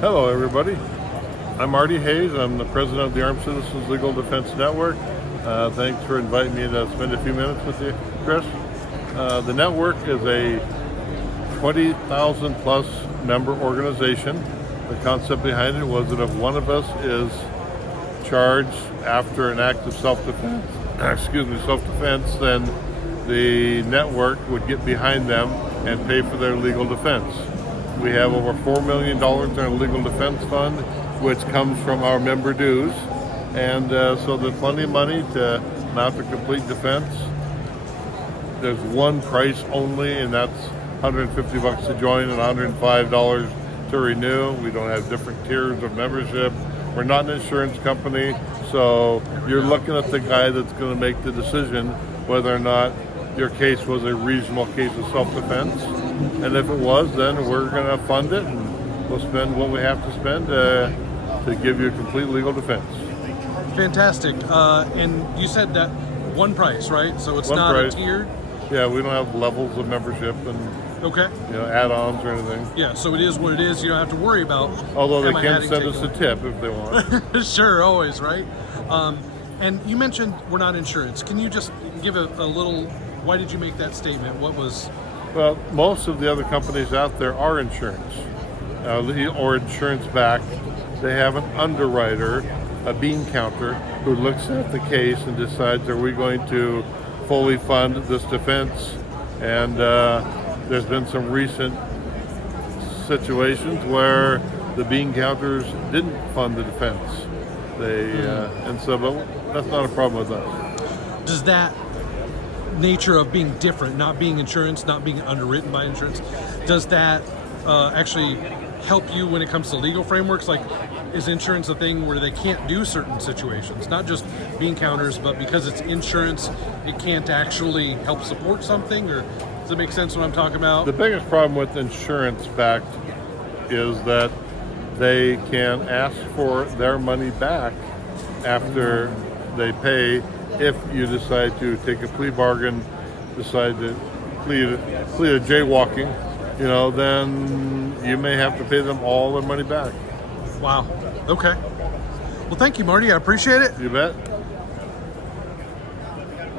Hello, everybody. I'm Marty Hayes. I'm the president of the Armed Citizens Legal Defense Network. Thanks for inviting me to spend a few minutes with you, Chris. The network is a 20,000 plus member organization. The concept behind it was that if one of us is charged after an act of self-defense, then the network would get behind them and pay for their legal defense. We have over $4 million in our legal defense fund, which comes from our member dues. And so there's plenty of money to mount a complete defense. There's one price only, and that's $150 to join and $105 to renew. We don't have different tiers of membership. We're not an insurance company, so you're looking at the guy that's going to make the decision whether or not your case was a reasonable case of self-defense. And if it was, then we're going to fund it, and we'll spend what we have to spend to give you a complete legal defense. Fantastic. And you said that one price, right? So it's not a tiered? Yeah, we don't have levels of membership and add-ons or anything. Yeah, so it is what it is. You don't have to worry about. Although they can send us a tip if they want. Sure, always, right? And you mentioned we're not insurance. Can you just give a little, why did you make that statement? What was... Well, most of the other companies out there are insurance or insurance-backed. They have an underwriter, a bean counter, who looks at the case and decides, are we going to fully fund this defense? And there's been some recent situations where the bean counters didn't fund the defense. But that's not a problem with us. Does that nature of being different, not being insurance, not being underwritten by insurance, does that actually help you when it comes to legal frameworks? Like, is insurance a thing where they can't do certain situations, not just bean counters, but because it's insurance, it can't actually help support something? Or does it make sense what I'm talking about? The biggest problem with insurance-backed is that they can ask for their money back after they pay. If you decide to take a plea bargain, decide to plead a jaywalking, then you may have to pay them all their money back. Wow. Okay. Well, thank you, Marty. I appreciate it. You bet.